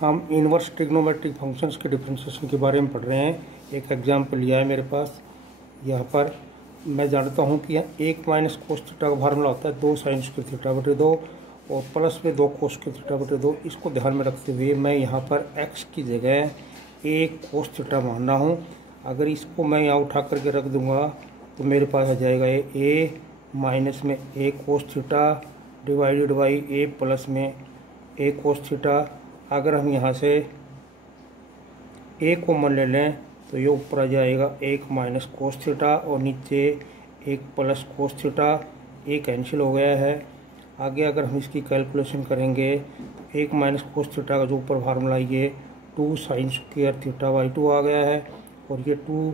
हम inverse trigonometric functions के differentiation के बारे में पढ़ रहे हैं। एक एग्जाम्पल लिया है मेरे पास। यहाँ पर मैं जानता हूँ कि यहाँ 1 माइनस कोस थीटा का फार्मूला होता है 2 साइन स्क्वायर थीटा बटे 2 और प्लस में 2 कोस स्क्वायर थीटा बटे 2। इसको ध्यान में रखते हुए मैं यहाँ पर x की जगह 1 कोस थीटा मान रहा हूँ। अगर इसको मैं यहाँ उठा करके रख दूँगा तो मेरे पास आ जाएगा a माइनस में a cos theta divided by a plus में a कोस थीटा। अगर हम यहाँ से a को मान ले लें तो ये ऊपर आ जाएगा 1 माइनस कोस थीटा और नीचे 1 plus cos theta. a cancel हो गया है। आगे अगर हम इसकी कैलकुलेशन करेंगे 1 माइनस कोस थीटा का जो ऊपर फार्मूला ये 2 साइन स्क्वायर थीटा बाई 2 आ गया है और ये 2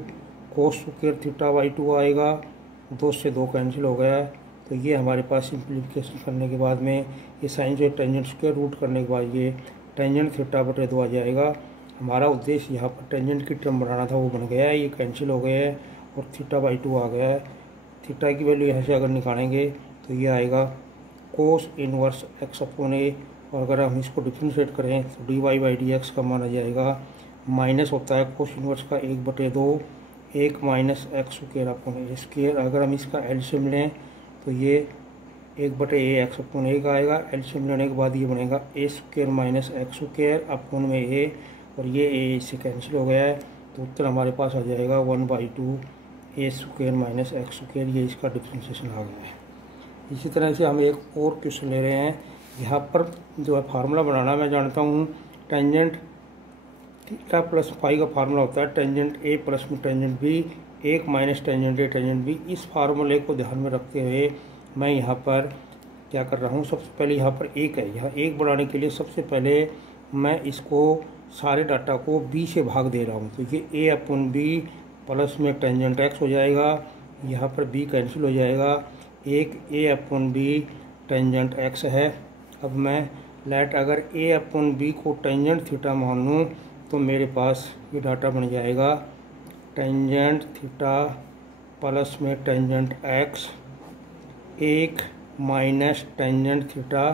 कोस स्क्वायर थीटा बाई 2 आएगा। 2 से 2 कैंसिल हो गया है। तो ये हमारे पास सिंप्लीफिकेशन करने के बाद में ये साइन से टेंजेंट स्क्वायर रूट करने के बाद ये टेंजेंट थीटा बटे 2 आ जाएगा। हमारा उद्देश्य यहाँ पर टेंजेंट की टर्म बनाना था, वो बन गया है। ये कैंसिल हो गया है और थीटा बाई 2 आ गया है। थीटा की वैल्यू यहाँ से अगर निकालेंगे तो ये आएगा cos inverse x upon a. और अगर हम इसको डिफ्रेंशिएट करें तो d y by d x का मान आ जाएगा माइनस होता है कोस इनवर्स का 1/2 1 माइनस एक्स स्क्वायर अपॉन ए स्क्वायर। अगर हम इसका एलसीएम लें तो ये 1/a एक्स अपॉन ए का आएगा। एलसीएम लेने के बाद ये बनेगा a square minus x square upon में ए और ये ए इससे कैंसिल हो गया है। तो उत्तर हमारे पास आ जाएगा 1/2 ए स्क्वायर माइनस एक्स स्क्वायर। ये इसका डिफ्रेंशिएशन आ गया है। इसी तरह से हम एक और क्वेश्चन ले रहे हैं। यहाँ पर जो है फार्मूला बनाना मैं जानता हूँ। टेंजेंट थीटा प्लस फाई का फार्मूला होता है टेंजेंट ए प्लस में tangent b 1 minus tangent a tangent b. इस फार्मूले को ध्यान में रखते हुए मैं यहाँ पर क्या कर रहा हूँ, सबसे पहले यहाँ पर 1 है। यहाँ 1 बढ़ाने के लिए सबसे पहले मैं इसको सारे डाटा को b से भाग दे रहा हूँ। तो ये a अपॉन बी प्लस में टेंजेंट x हो जाएगा। यहाँ पर b कैंसिल हो जाएगा। एक a upon b tangent x है। अब मैं लेट अगर a अपॉन बी को टेंजेंट थीटा मान लूँ तो मेरे पास ये डाटा बन जाएगा टेंजेंट थीटा प्लस में tangent x 1 minus tangent theta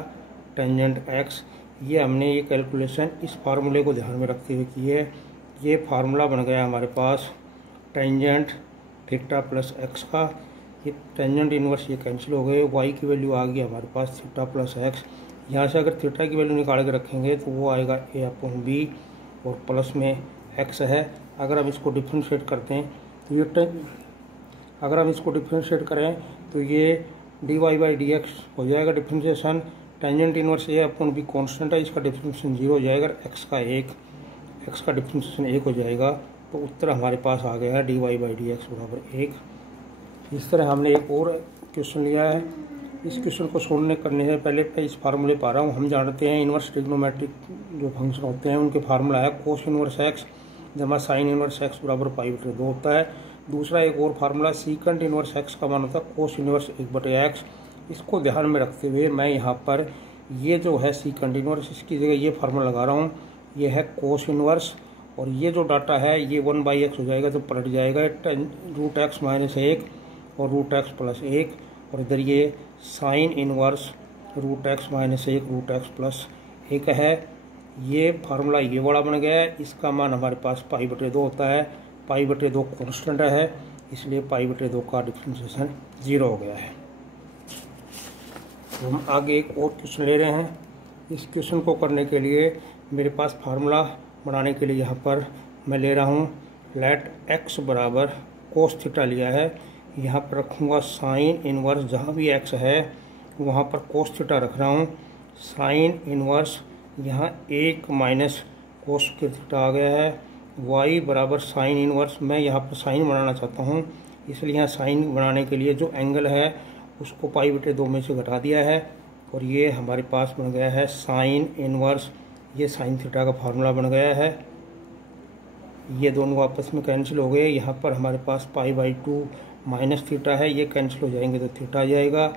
tangent x। ये हमने ये कैलकुलेशन इस फार्मूले को ध्यान में रखते हुए की है। ये फार्मूला बन गया हमारे पास टेंजेंट थीटा प्लस x का। ये टेंजेंट इनवर्स ये कैंसिल हो गए। y की वैल्यू आ गई हमारे पास थीटा प्लस x। यहाँ से अगर थीटा की वैल्यू निकाल के रखेंगे तो वो आएगा a अपॉन बी और प्लस में x है। अगर हम इसको डिफ्रेंशिएट करते हैं तो ये अगर हम इसको डिफ्रेंशिएट करें तो ये d y by d x हो जाएगा differentiation. Tangent inverse a upon b constant है, इसका डिफ्रेंशिएशन 0 हो जाएगा। एक्स का डिफ्रेंशिएशन 1 हो जाएगा। तो उत्तर हमारे पास आ गया है d y by d x बराबर 1। इस तरह हमने एक और क्वेश्चन लिया है। इस क्वेश्चन को सोल्व करने से पहले मैं इस फार्मूले पा रहा हूँ। हम जानते हैं इनवर्स ट्रिग्नोमेट्रिक जो फंक्शन होते हैं उनके फार्मूला है कोस इनवर्स एक्स जमा साइन इनवर्स एक्स बराबर π/2 होता है। दूसरा एक और फार्मूला सीकेंट इनवर्स एक्स का मान होता है कोस इनवर्स 1/x। इसको ध्यान में रखते हुए मैं यहाँ पर ये जो है सीकेंट इनवर्स इसकी जगह ये फार्मूला लगा रहा हूँ। ये है कोस इनवर्स और ये जो डाटा है ये 1/x हो जाएगा तो पलट जाएगा √x - 1 और √x + 1 और इधर ये साइन इनवर्स √x - 1 √x + 1 है। ये फार्मूला ये बड़ा बन गया है। इसका मान हमारे पास π/2 होता है। π/2 कॉन्स्टेंट है इसलिए π/2 का डिफ्रेंशिएशन 0 हो गया है। हम आगे एक और क्वेश्चन ले रहे हैं। इस क्वेश्चन को करने के लिए मेरे पास फार्मूला बनाने के लिए यहाँ पर मैं ले रहा हूँ लेट x बराबर कोस थीटा लिया है। यहाँ पर रखूँगा साइन इनवर्स, जहाँ भी x है वहाँ पर कोस थीटा रख रहा हूँ। साइन इनवर्स यहाँ 1 माइनस कोस स्क्वायर थीटा आ गया है। y बराबर साइन इनवर्स, मैं यहाँ पर साइन बनाना चाहता हूँ इसलिए यहाँ साइन बनाने के लिए जो एंगल है उसको π/2 में से घटा दिया है और ये हमारे पास बन गया है साइन इनवर्स। ये साइन थीटा का फार्मूला बन गया है। ये दोनों आपस में कैंसिल हो गए। यहाँ पर हमारे पास π/2 माइनस थीटा है, ये कैंसिल हो जाएंगे तो थीटा आ जाएगा।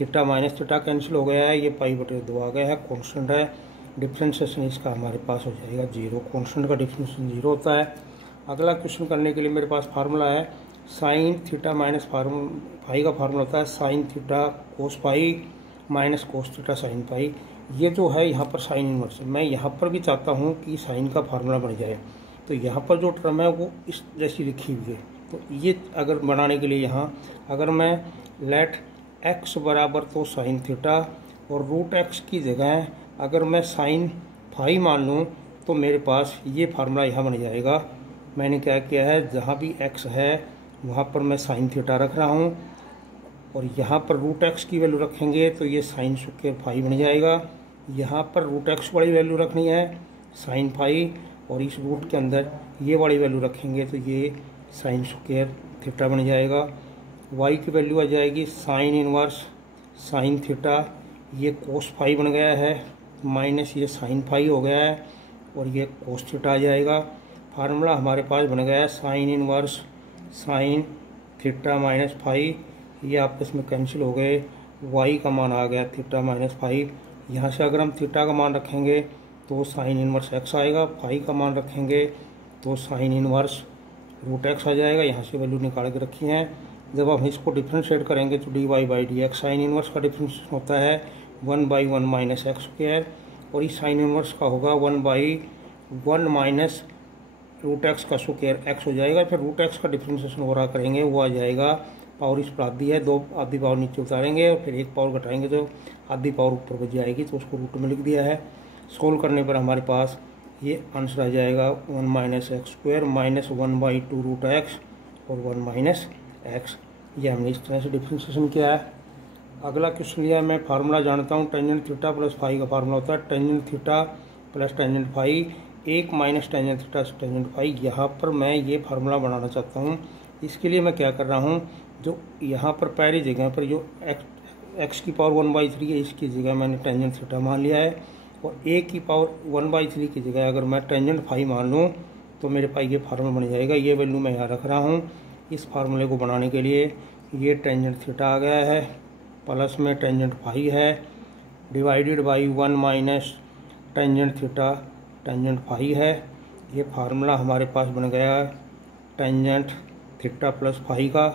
थीटा माइनस थीटा कैंसिल हो गया है। ये π/2 आ गया है, कॉन्स्टेंट है। डिफ्रेंशिएशन इसका हमारे पास हो जाएगा 0। कॉन्स्टेंट का डिफ्रेंशिएशन 0 होता है। अगला क्वेश्चन करने के लिए मेरे पास फार्मूला है साइन थीटा माइनस फाई का फार्मूला होता है sine theta cos pi minus cos theta sine pi. ये जो है यहाँ पर साइन इनवर्स, मैं यहाँ पर भी चाहता हूँ कि साइन का फार्मूला बन जाए, तो यहाँ पर जो टर्म है वो इस जैसी लिखी हुई है। तो ये अगर बनाने के लिए यहाँ अगर मैं लेट x बराबर तो साइन थीटा और रूट x की जगह अगर मैं साइन फाई मान लूँ तो मेरे पास ये फार्मूला यहाँ बन जाएगा। मैंने क्या किया है, जहाँ भी x है वहाँ पर मैं साइन थीटा रख रहा हूँ और यहाँ पर रूट x की वैल्यू रखेंगे तो ये साइन स्क्वायर फाई बन जाएगा। यहाँ पर रूट x वाली वैल्यू रखनी है साइन फाई और इस रूट के अंदर ये वाली वैल्यू रखेंगे तो ये साइन स्क्वायर थीटा बन जाएगा। y की वैल्यू आ जाएगी साइन इनवर्स साइन थीटा, ये कोस फाई बन गया है माइनस ये साइन फाई हो गया है और ये कोस थीटा आ जाएगा। फार्मूला हमारे पास बन गया है sine inverse sine theta minus phi, ये आपस में कैंसिल हो गए, y का मान आ गया थीटा माइनस फाई। यहाँ से अगर हम थीटा का मान रखेंगे तो साइन इनवर्स x आएगा, फाई का मान रखेंगे तो साइन इनवर्स रूट x आ जाएगा। यहाँ से वैल्यू निकाल के रखी हैं। जब हम इसको डिफ्रेंशिएट करेंगे तो d y by d x, sine inverse का डिफ्रेंशिएशन होता है 1/1 माइनस एक्स स्क्वायर और इस साइन इनवर्स का होगा 1/1 माइनस रूट एक्स का स्क्वायर एक्स हो जाएगा। फिर रूट एक्स का डिफ्रेंशिएशन हो रहा करेंगे वो आ जाएगा, पावर इस पर आधी है, दो आधी पावर नीचे उतारेंगे और फिर एक पावर घटाएंगे तो आधी पावर ऊपर बच जाएगी, तो उसको रूट में लिख दिया है। सोल्व करने पर हमारे पास ये आंसर आ जाएगा 1 minus x square minus 1/2 root x और 1 माइनस एक्स। ये हमने इस तरह से डिफ्रेंशिएशन किया है। अगला क्वेश्चन लिया, मैं फार्मूला जानता हूँ टेंजेंट थीटा प्लस फाई का फार्मूला होता है tangent theta plus tangent phi 1 minus tangent theta से टेंजेंट फाई। यहाँ पर मैं ये फार्मूला बनाना चाहता हूँ। इसके लिए मैं क्या कर रहा हूँ, जो यहाँ पर पहली जगह पर जो एक्स की पावर 1/3 है इसकी जगह मैंने टेंजेंट थीटा मान लिया है और ए की पावर 1/3 की जगह अगर मैं टेंजेंट फाई मान लूँ तो मेरे पास ये फार्मूला बन जाएगा। ये वैल्यू मैं यहाँ रख रहा हूँ। इस फार्मूले को बनाने के लिए ये टेंजेंट थीटा आ गया है प्लस में टेंजेंट फाई है divided by 1 minus tangent theta tangent phi है। ये फार्मूला हमारे पास बन गया टेंजेंट थीटा प्लस फाई का।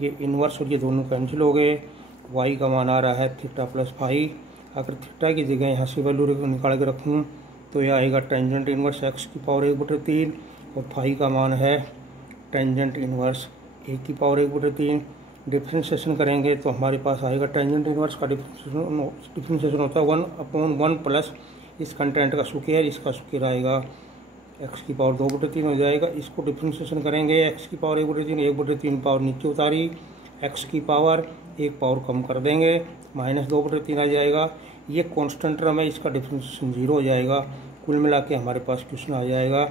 ये इन्वर्स और ये दोनों कैंसिल हो गए, y का मान आ रहा है थीटा प्लस फाई। अगर थीटा की जगह यहाँ से वैल्यू निकाल के रखूँ तो यह आएगा टेंजेंट इन्वर्स x की पावर 1/3 और फाई का मान है टेंजेंट इन्वर्स a की पावर 1/3। डिफ्रेंशिएशन करेंगे तो हमारे पास आएगा टेंजेंट इन्वर्स का डिफ्रेंशिएशन होता है 1/1 प्लस इस कंटेंट का स्क्वायर, इसका स्क्वायर आएगा x की पावर 2/3 हो जाएगा। इसको डिफ्रेंशिएशन करेंगे x की पावर 1/3 पावर नीचे उतारी, x की पावर एक पावर कम कर देंगे माइनस 2/3 आ जाएगा। ये कांस्टेंट टर्म है, इसका डिफ्रेंशिएशन 0 हो जाएगा। कुल मिला के हमारे पास क्वेश्चन आ जाएगा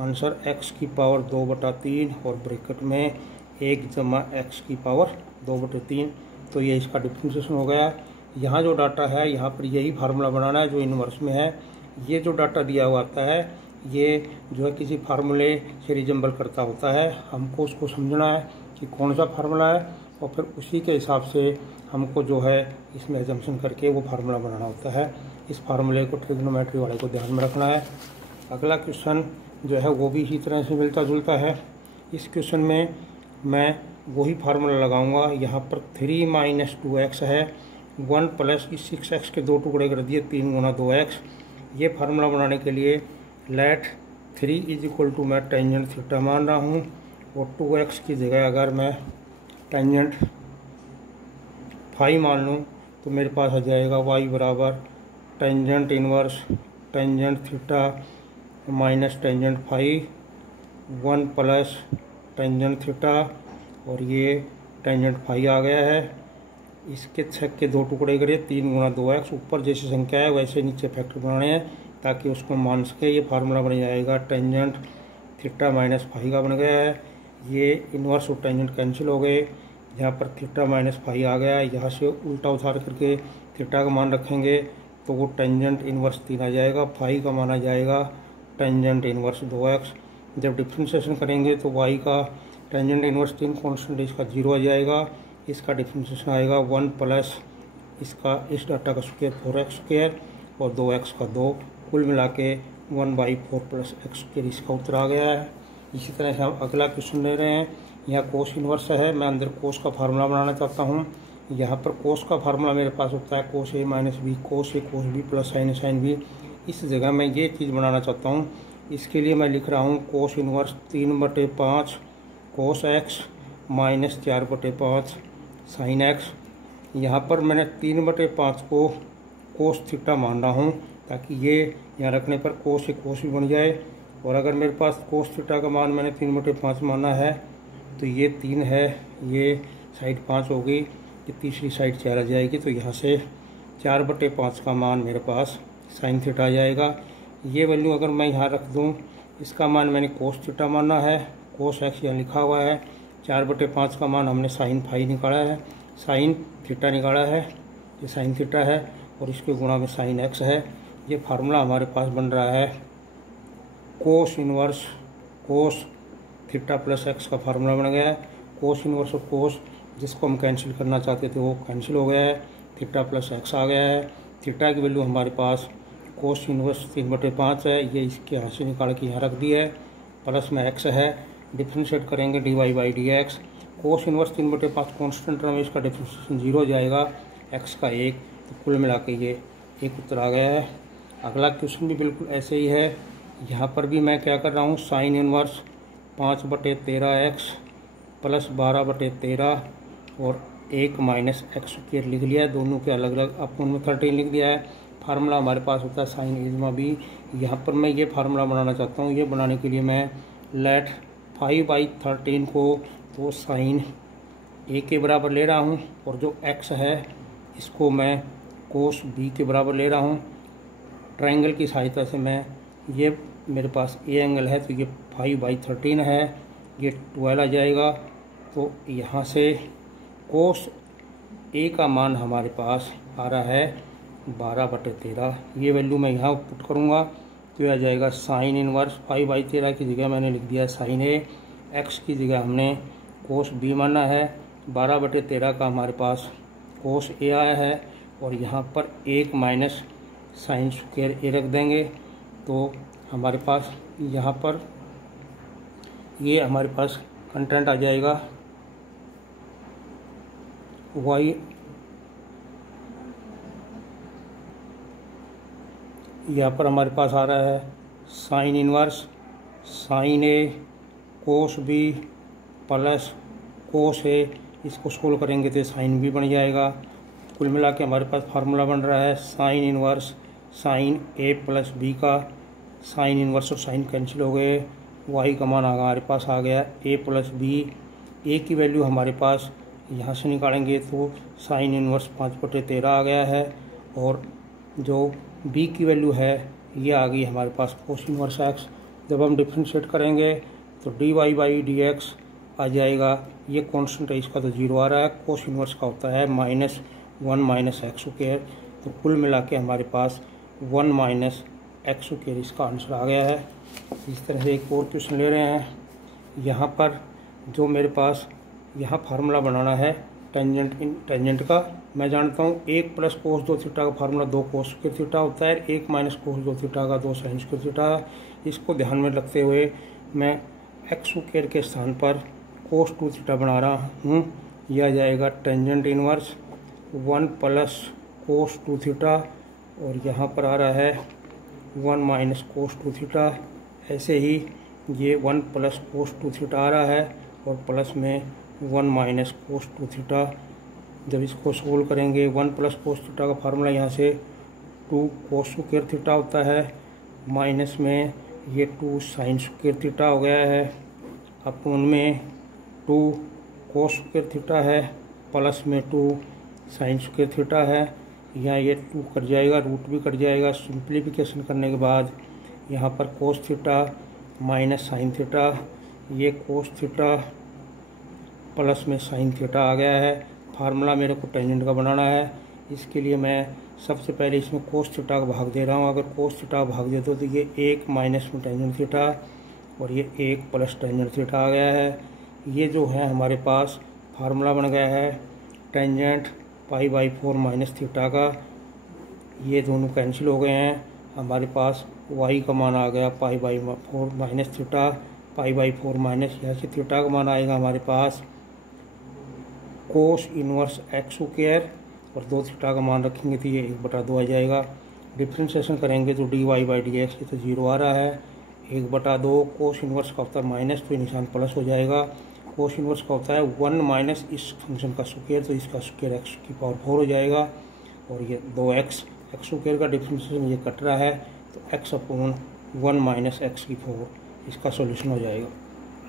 आंसर x की पावर 2/3 और ब्रैकेट में 1 जमा x की पावर 2/3। तो ये इसका डिफ्रेंशिएशन हो गया। यहाँ जो डाटा है यहाँ पर यही फार्मूला बनाना है जो इनवर्स में है। ये जो डाटा दिया हुआ आता है ये जो है किसी फार्मूले से रिजेंबल करता होता है। हमको उसको समझना है कि कौन सा फार्मूला है और फिर उसी के हिसाब से हमको जो है इसमें एजम्पशन करके वो फार्मूला बनाना होता है। इस फार्मूले को ट्रिग्नोमेट्री वाले को ध्यान में रखना है। अगला क्वेश्चन जो है वो भी इसी तरह से मिलता जुलता है। इस क्वेश्चन में मैं वही फार्मूला लगाऊंगा। यहाँ पर 3 माइनस 2x है, 1 प्लस 6x के 2 टुकड़े कर दिए 3 गुना 2x। ये फार्मूला बनाने के लिए लेट 3 इज इक्वल टू मैं टेंजेंट थीटा मान रहा हूँ और 2x की जगह अगर मैं टेंजेंट फाई मान लूँ तो मेरे पास आ जाएगा y बराबर tangent inverse tangent theta minus tangent phi 1 plus tangent theta और ये टेंजेंट फाई आ गया है। इसके 6 के 2 टुकड़े करिए 3 गुना 2x। ऊपर जैसी संख्या है वैसे नीचे फैक्टर बनाने हैं ताकि उसको मान सके। ये फार्मूला बन जाएगा टेंजेंट थीटा माइनस फाई का बन गया है। ये इन्वर्स और टेंजेंट कैंसिल हो गए, यहाँ पर थीटा माइनस फाई आ गया। यहाँ से उल्टा उतार करके थीटा का मान रखेंगे तो वो टेंजेंट इन्वर्स 3 आ जाएगा, फाई का मान आ जाएगा टेंजेंट इन्वर्स 2x। जब डिफ्रेंशिएशन करेंगे तो y का टेंजेंट इन्वर्स 3 कॉन्स्टेंट इसका 0 आ जाएगा। इसका डिफ्रेंशिएशन आएगा 1 प्लस इसका इस डाटा का स्क्वायर 4x स्क्वायर और 2x का 2, कुल मिला के 1/4 प्लस x स्क्वायर इसका उत्तर आ गया है। इसी तरह से हम अगला क्वेश्चन ले रहे हैं। यहाँ कोस इन्वर्स है, मैं अंदर कोस का फार्मूला बनाना चाहता हूँ। यहाँ पर कोस का फार्मूला मेरे पास होता है cos a minus b cos b plus sin a sin b. इस जगह मैं ये चीज़ बनाना चाहता हूँ, इसके लिए मैं लिख रहा हूँ cos inverse 3/5 cos x minus 4/5 sine x. यहाँ पर मैंने 3/5 को कोस थीटा मान रहा हूँ ताकि ये यहाँ रखने पर कोस भी बन जाए। और अगर मेरे पास कोस थीटा का मान मैंने 3/5 माना है तो ये 3 है, ये साइड 5 होगी, ये तीसरी साइड 4 आ जाएगी। तो यहाँ से 4/5 का मान मेरे पास साइन थीटा आ जाएगा। ये वैल्यू अगर मैं यहाँ रख दूँ, इसका मान मैंने कोस थीटा माना है, कोस एक्स यहाँ लिखा हुआ है, 4/5 का मान हमने साइन फाई निकाला है, साइन थीटा निकाला है, ये साइन थीटा है और इसके गुणा में साइन एक्स है। ये फार्मूला हमारे पास बन रहा है cos inverse cos theta plus x का फार्मूला बन गया है। कोस इनवर्स और कोस जिसको हम कैंसिल करना चाहते थे वो कैंसिल हो गया है, थीटा प्लस एक्स आ गया है। थीटा की वैल्यू हमारे पास कोस इनवर्स 3/5 है, ये इसके यहाँ से निकाल के यहाँ रख दी है, प्लस में एक्स है, डिफ्रेंशिएट करेंगे dy/dx। Cos inverse 3/5 constant term, इसका डिफ्रेंशिएशन 0 हो जाएगा, एक्स का 1, तो कुल मिला के ये एक उत्तर आ गया है। अगला क्वेश्चन भी बिल्कुल ऐसे ही है। यहाँ पर भी मैं क्या कर रहा हूँ, साइन इनवर्स 5/13x प्लस 12/13 और 1 माइनस एक्स स्क्वायर लिख लिया है, दोनों के अलग अलग अपोन में 13 लिख दिया है। फार्मूला हमारे पास होता है साइन इजमा बी। यहाँ पर मैं ये फार्मूला बनाना चाहता हूँ, ये बनाने के लिए मैं लेट 5/13 को तो साइन ए के बराबर ले रहा हूँ और जो एक्स है इसको मैं कोस बी के बराबर ले रहा हूँ। ट्रायंगल की सहायता से मैं ये मेरे पास ए एंगल है तो ये 5/13 है, ये 12 आ जाएगा। तो यहाँ से कोस ए का मान हमारे पास आ रहा है 12/13। ये वैल्यू मैं यहाँ पुट करूँगा तो आ जाएगा साइन इनवर्स 5/13 की जगह मैंने लिख दिया साइन ए, एक्स की जगह हमने कोस बी माना है, 12/13 का हमारे पास कोस ए आया है और यहाँ पर 1 माइनस साइन स्क्वायर ए रख देंगे। तो हमारे पास यहाँ पर ये हमारे पास कंटेंट आ जाएगा वाई, यहाँ पर हमारे पास आ रहा है साइन इनवर्स साइन ए कोस बी प्लस कोस ए, इसको सोल्व करेंगे तो साइन बी बन जाएगा। कुल मिला के हमारे पास फार्मूला बन रहा है साइन इनवर्स साइन ए प्लस बी का, साइन इनवर्स और साइन कैंसिल हो गए, वाई का मान हमारे पास आ गया ए प्लस बी। ए की वैल्यू हमारे पास यहाँ से निकालेंगे तो साइन इनवर्स 5/13 आ गया है और जो बी की वैल्यू है ये आ गई हमारे पास कोस इनवर्स एक्स। जब हम डिफ्रेंशिएट करेंगे तो dy/dx आ जाएगा, ये कांस्टेंट है इसका तो 0 आ रहा है, कोस इनवर्स का होता है -1 माइनस एक्स स्क्वायर। तो कुल मिला के हमारे पास 1 माइनस एक्स स्क्वायर इसका आंसर आ गया है। इस तरह से एक और क्वेश्चन ले रहे हैं। यहाँ पर जो मेरे पास यहाँ फार्मूला बनाना है टेंजेंट का, मैं जानता हूँ 1 प्लस कोस 2 थीटा का फार्मूला 2 कोस स्क्वायर थीटा होता है, 1 माइनस कोस 2 थीटा का 2 साइन स्क्वायर थीटा। इसको ध्यान में रखते हुए मैं एक्स स्क्वायर के स्थान पर कोस 2 थीटा बना रहा हूँ। यह आ जाएगा tangent inverse 1 plus cos 2 theta और यहाँ पर आ रहा है 1 माइनस कोस 2 थीटा। ऐसे ही ये 1 प्लस कोस 2 थीटा आ रहा है और प्लस में 1 माइनस कोस 2 थीटा। जब इसको सोल्व करेंगे 1 प्लस कोस थीटा का फार्मूला यहाँ से 2 कोस स्क्वायर थीटा होता है, माइनस में ये 2 साइन स्क्वायर थीटा हो गया है, अपोन में 2 कोस स्क्वायर थीटा है, प्लस में 2 साइन स्क्वायर थीटा है। यहाँ ये 2 कट जाएगा, रूट भी कट जाएगा। सिंप्लीफिकेशन करने के बाद यहाँ पर cos theta minus sine theta, ये कोस थीटा प्लस में साइन थीटा आ गया है। फार्मूला मेरे को टेंजेंट का बनाना है, इसके लिए मैं सबसे पहले इसमें कोस थीटा का भाग दे रहा हूँ। अगर कोस थीटा का भाग दे दो तो ये 1 माइनस में टेंजेंट थीटा और ये 1 प्लस टेंजेंट थीटा आ गया है। ये जो है हमारे पास फार्मूला बन गया है टेंजेंट π/4 माइनस थीटा का। ये दोनों कैंसिल हो गए हैं, हमारे पास y का मान आ गया π/4 माइनस थीटा, π/4 माइनस यहाँ से थीटा का मान आएगा हमारे पास कोस इनवर्स एक्स स्क्वायर और 2 थीटा का मान रखेंगे तो ये 1/2 आ जाएगा। डिफ्रेंशिएशन करेंगे तो dy बाई डी एक्स तो 0 आ रहा है। 1/2 कोस इनवर्स का होता है माइनस, तो ये निशान प्लस हो जाएगा। कोस इनवर्स का होता है 1 माइनस इस फंक्शन का स्क्वायर, तो इसका स्क्वायर एक्स की पावर 4 हो जाएगा। और ये 2x एक्स स्क्वायर का डिफ्रेंशिएशन ये कट रहा है, तो x/1 माइनस एक्स की 4 इसका सॉल्यूशन हो जाएगा।